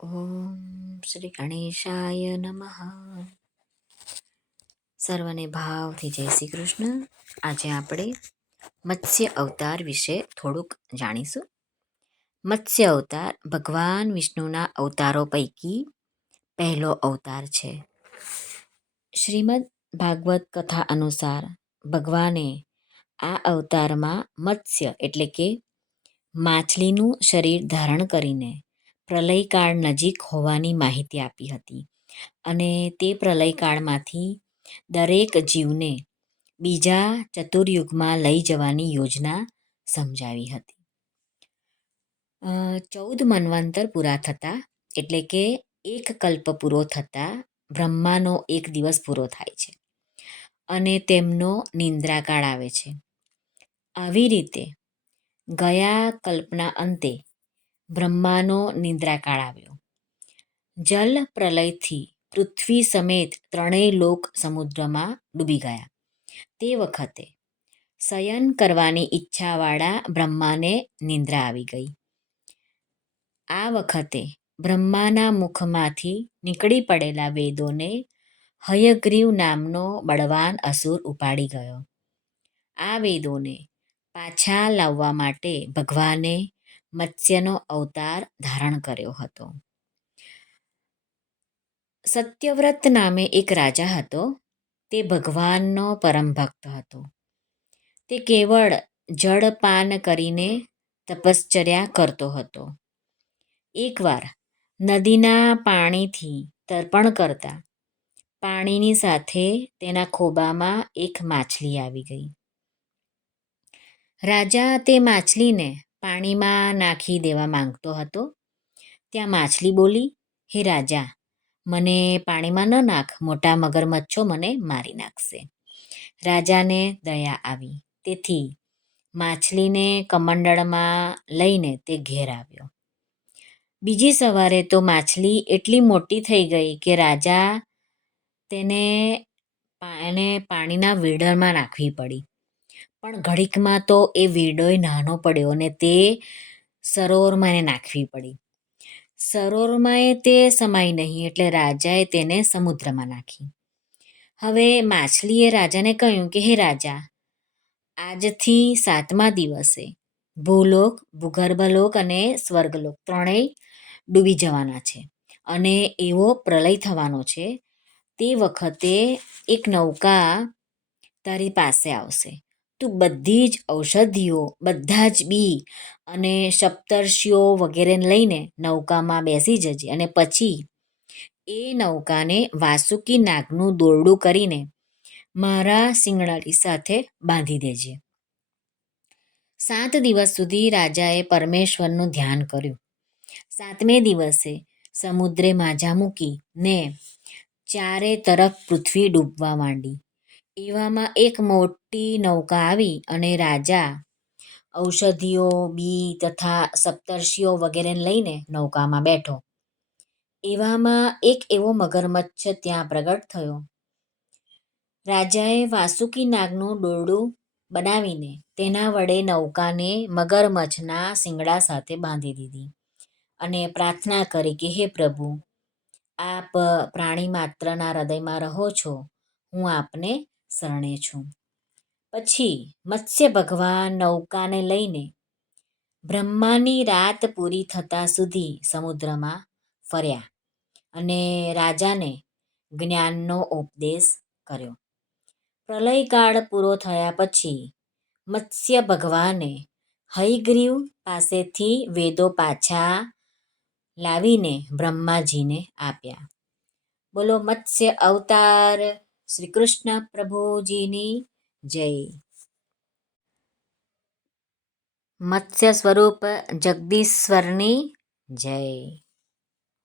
ઓમ શ્રી ગણેશાય નમઃ સર્વને ભાવથી જય શ્રી કૃષ્ણ. આજે આપણે મત્સ્ય અવતાર વિશે થોડુંક જાણીશું. મત્સ્ય અવતાર ભગવાન વિષ્ણુના અવતારો પૈકી પહેલો અવતાર છે. શ્રીમદ ભાગવત કથા અનુસાર ભગવાને આ અવતારમાં મત્સ્ય એટલે કે માછલીનું શરીર ધારણ કરીને પ્રલયકાળ નજીક હોવાની માહિતી આપી હતી અને તે પ્રલયકાળમાંથી દરેક જીવને બીજા ચતુર્યુગમાં લઈ જવાની યોજના સમજાવી હતી. ચૌદ મનવંતર પૂરા થતા એટલે કે એક કલ્પ પૂરો થતા બ્રહ્માનો એક દિવસ પૂરો થાય છે અને તેમનો નિંદ્રાકાળ આવે છે. આવી રીતે ગયા કલ્પના અંતે બ્રહ્માનો નિંદ્રાકાળ આવ્યો. જલ પ્રલયથી પૃથ્વી સમેત ત્રણેય લોક સમુદ્રમાં ડૂબી ગયા. તે વખતે શયન કરવાની ઈચ્છાવાળા બ્રહ્માને નિંદ્રા આવી ગઈ. આ વખતે બ્રહ્માના મુખમાંથી નીકળી પડેલા વેદોને હયગ્રીવ નામનો બળવાન અસુર ઉપાડી ગયો. આ વેદોને પાછા લાવવા માટે ભગવાને મત્સ્યનો અવતાર ધારણ કર્યો હતો. સત્યવ્રત નામે એક રાજા હતો. તે ભગવાનનો પરમ ભક્ત હતો. તે કેવળ જળપાન કરીને તપશ્ચર્યા કરતો હતો. એકવાર નદીના પાણીથી તર્પણ કરતા પાણીની સાથે તેના ખોબામાં એક માછલી આવી ગઈ. રાજા તે માછલીને પાણીમાં નાખી દેવા માંગતો હતો. ત્યાં માછલી બોલી, હે રાજા, મને પાણીમાં ન નાખ, મોટા મગરમચ્છો મને મારી નાખશે. રાજાને દયા આવી. તેથી માછલીને કમંડળમાં લઈને તે ઘેર આવ્યો. બીજી સવારે તો માછલી એટલી મોટી થઈ ગઈ કે રાજા તેને એને પાણીના વેડરમાં નાખવી પડી. પણ ઘડીકમાં તો એ વીડોય નાનો પડ્યો અને તે સરોવરમાં એને નાખવી પડી. સરોવરમાં એ તે સમાય નહીં એટલે રાજાએ તેને સમુદ્રમાં નાખી. હવે માછલીએ રાજાને કહ્યું કે, હે રાજા, આજથી સાતમા દિવસે ભૂલોક, ભૂગર્ભલોક અને સ્વર્ગલોક ત્રણેય ડૂબી જવાના છે અને એવો પ્રલય થવાનો છે, તે વખતે એક નૌકા તારી પાસે આવશે. તું બધી જ ઔષધિઓ, બધા જ બી અને સપ્તર્ષિઓ વગેરેને લઈને નૌકામાં બેસી જજે અને પછી એ નૌકાને વાસુકી નાગનું દોરડું કરીને મારા સિંગડાળી સાથે બાંધી દેજે. સાત દિવસ સુધી રાજાએ પરમેશ્વરનું ધ્યાન કર્યું. સાતમે દિવસે સમુદ્રે માજા મૂકી ને ચારે તરફ પૃથ્વી ડૂબવા માંડી. એવામાં એક મોટી નૌકા આવી અને રાજા ઔષધિઓ બી તથા સપ્તર્ષિઓ વગેરેને લઈને નૌકામાં બેઠો. એવામાં એક એવો મગરમચ્છ ત્યાં પ્રગટ થયો. રાજાએ વાસુકી નાગનું દોરડું બનાવીને તેના વડે નૌકાને મગરમચ્છના શિંગડા સાથે બાંધી દીધી અને પ્રાર્થના કરી કે, હે પ્રભુ, આપ પ્રાણી માત્રના હૃદયમાં રહો છો. હું આપને શરણે છું. પછી મત્સ્ય ભગવાન નૌકાને લઈને બ્રહ્માની રાત પૂરી થતાં સુધી સમુદ્રમાં ફર્યા અને રાજાને જ્ઞાનનો ઉપદેશ કર્યો. પ્રલયકાળ પૂરો થયા પછી મત્સ્ય ભગવાને હયગ્રીવ પાસેથી વેદો પાછા લાવીને બ્રહ્માજીને આપ્યા. બોલો, મત્સ્ય અવતાર શ્રી કૃષ્ણ પ્રભુજીની જય. મત્સ્ય સ્વરૂપ જગદીશ્વરની જય.